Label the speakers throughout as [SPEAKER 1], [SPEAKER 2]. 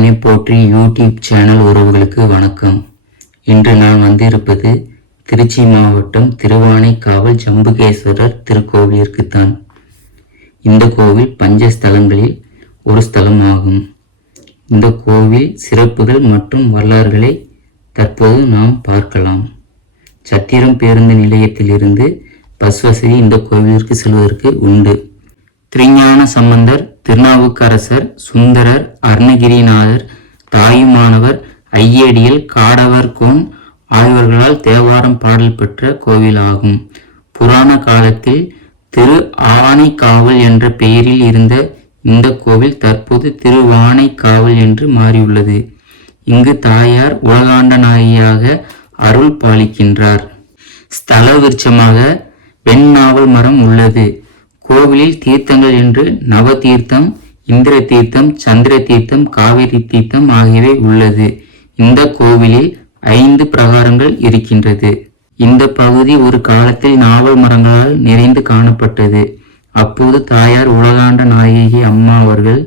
[SPEAKER 1] சிவனை போற்றி YouTube channel உறவுகளுக்கு வணக்கம். இன்று நான் வந்திருப்பது திருச்சி மாவட்டம் திருவானைக்காவல் ஜம்புகேஸ்வரர் திருக்கோவிலிற்குத்தான். இந்த கோவில் பஞ்சஸ்தலங்களில் ஒரு ஸ்தலம் ஆகும் இந்த கோவில் சிறப்புகள் மற்றும் வரலாறுகளை தற்போது நாம் பார்க்கலாம். சத்திரம் பேருந்து நிலையத்திலிருந்து பஸ் வசதி இந்த கோவிலிற்கு செல்வதற்கு உண்டு. திருஞான சம்பந்தர் திருநாவுக்கரசர் சுந்தரர் அருணகிரிநாதர் தாயுமானவர் ஐயடியில் காடவர் கோன் ஆகியோர்களால் தேவாரம் பாடல் பெற்ற கோவிலாகும். புராண காலத்தில் திரு ஆனைக்காவல் என்ற பெயரில் இருந்த இந்த கோவில் தற்போது திருவானைக்காவல் என்று மாறியுள்ளது. இங்கு தாயார் உலகாண்டநாயியாக அருள் பாலிக்கின்றார். ஸ்தல விருட்சமாக வெண்ணாவல் மரம் உள்ளது. கோவிலில் தீர்த்தங்கள் என்று நவதீர்த்தம் இந்திர தீர்த்தம் சந்திர தீர்த்தம் காவிரி தீர்த்தம் ஆகியவை உள்ளது. இந்த கோவிலில் ஐந்து பிரகாரங்கள் இருக்கின்றது. இந்த பகுதி ஒரு காலத்தில் நாவல் மரங்களால் நிறைந்து காணப்பட்டது. அப்போது தாயார் உலகாண்ட நாயகி அம்மா அவர்கள்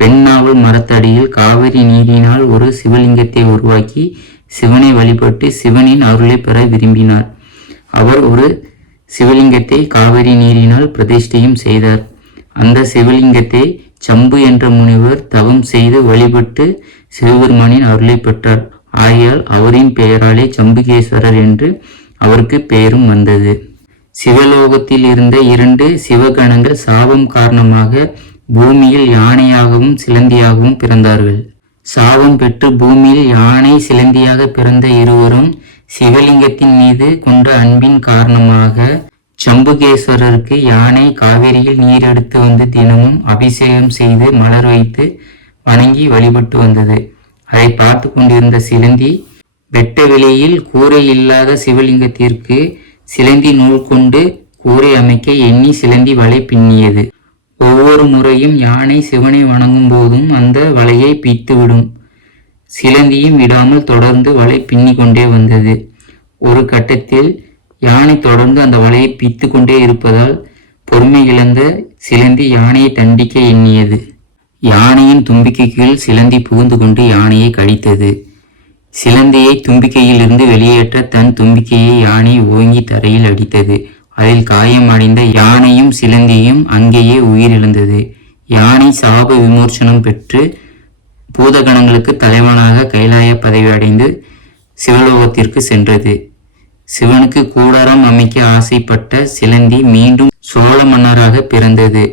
[SPEAKER 1] பெண்ணாவல் மரத்தடியில் காவிரி நீரினால் ஒரு சிவலிங்கத்தை உருவாக்கி சிவனை வழிபட்டு சிவனின் அருளை பெற விரும்பினார். அவர் ஒரு சிவலிங்கத்தை காவிரி நீரினால் பிரதிஷ்டையும் செய்தார். அந்த சிவலிங்கத்தை சம்பு என்ற முனிவர் தவம் செய்து வழிபட்டு சிவபெருமானின் அருளை பெற்றார். ஆகையால் அவரின் பெயராலே சம்புகேஸ்வரர் என்று அவருக்கு பெயரும் வந்தது. சிவலோகத்தில் இருந்த இரண்டு சிவகணங்கள் சாபம் காரணமாக பூமியில் யானையாகவும் சிலந்தியாகவும் பிறந்தார்கள். சாபம் பெற்று பூமியில் யானை சிலந்தியாக பிறந்த இருவரும் சிவலிங்கத்தின் மீது கொண்ட அன்பின் காரணமாக சம்புகேஸ்வரருக்கு யானை காவிரியில் நீர் எடுத்து வந்து தினமும் அபிஷேகம் செய்து மலர் வைத்து வணங்கி வழிபட்டு வந்தது. அதை பார்த்து கொண்டிருந்த சிலந்தி வெட்ட வெளியில் கூரை இல்லாத சிவலிங்கத்திற்கு சிலந்தி நூல் கொண்டு கூரை அமைக்க எண்ணி சிலந்தி வலை பின்னியது. ஒவ்வொரு முறையும் யானை சிவனை வணங்கும் போதும் அந்த வலையை பித்துவிடும். சிலந்தியும் விடாமல் தொடர்ந்து வலை பின்னி கொண்டே வந்தது. ஒரு கட்டத்தில் யானை தொடர்ந்து அந்த வலையை பித்து கொண்டே இருப்பதால் பொறுமை இழந்த சிலந்தி யானையை தண்டிக்க எண்ணியது. யானையின் தும்பிக்கை கீழ் சிலந்தி புகுந்து கொண்டு யானையை கடித்தது. சிலந்தியை தும்பிக்கையிலிருந்து வெளியேற்ற தன் தும்பிக்கையை யானை ஓங்கி தரையில் அடித்தது. அதில் காயமடைந்த யானையும் சிலந்தியும் அங்கேயே உயிரிழந்தது. யானை சாப விமோசனம் பெற்று பூதகணங்களுக்கு தலைவனாக கைலாய பதவி அடைந்து சிவலோகத்திற்கு சென்றது. சிவனுக்கு கூடாரம் அமைக்க ஆசைப்பட்ட சிலந்தி மீண்டும் சோழ மன்னராக பிறந்தது.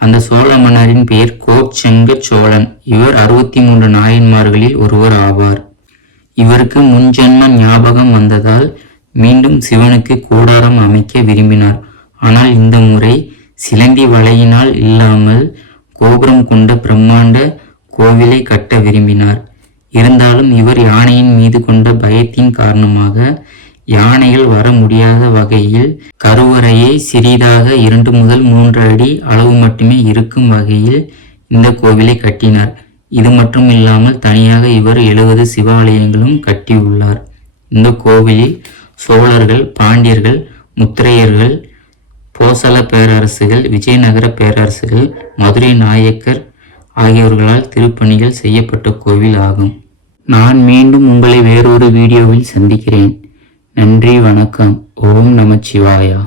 [SPEAKER 1] அந்த சோழ மன்னரின் பெயர் கோச்செங்க சோழன். இவர் அறுபத்தி மூன்று நாயன்மார்களில் ஒருவர் ஆவார். இவருக்கு முன்ஜென்ம ஞாபகம் வந்ததால் மீண்டும் சிவனுக்கு கூடாரம் அமைக்க விரும்பினார். ஆனால் இந்த முறை சிலந்தி வலையினால் இல்லாமல் கோபுரம் கொண்ட பிரம்மாண்ட கோவிலை கட்ட விரும்பினார். இருந்தாலும் இவர் யானையின் மீது கொண்ட பயத்தின் காரணமாக யானைகள் வர முடியாத வகையில் கருவறையை சிறிதாக இரண்டு முதல் மூன்று அடி அளவு மட்டுமே இருக்கும் வகையில் இந்த கோவிலை கட்டினார். இது மட்டும் இல்லாமல் தனியாக இவர் எழுபது சிவாலயங்களும் கட்டியுள்ளார். இந்த கோவிலில் சோழர்கள் பாண்டியர்கள் முத்திரையர்கள் போசல பேரரசுகள் விஜயநகர பேரரசுகள் மதுரை நாயக்கர் ஆகியோர்களால் திருப்பணிகள் செய்யப்பட்ட கோவில் ஆகும். நான் மீண்டும் உங்களை வேறொரு வீடியோவில் சந்திக்கிறேன். நன்றி வணக்கம். ஓம் நமச்சிவாயா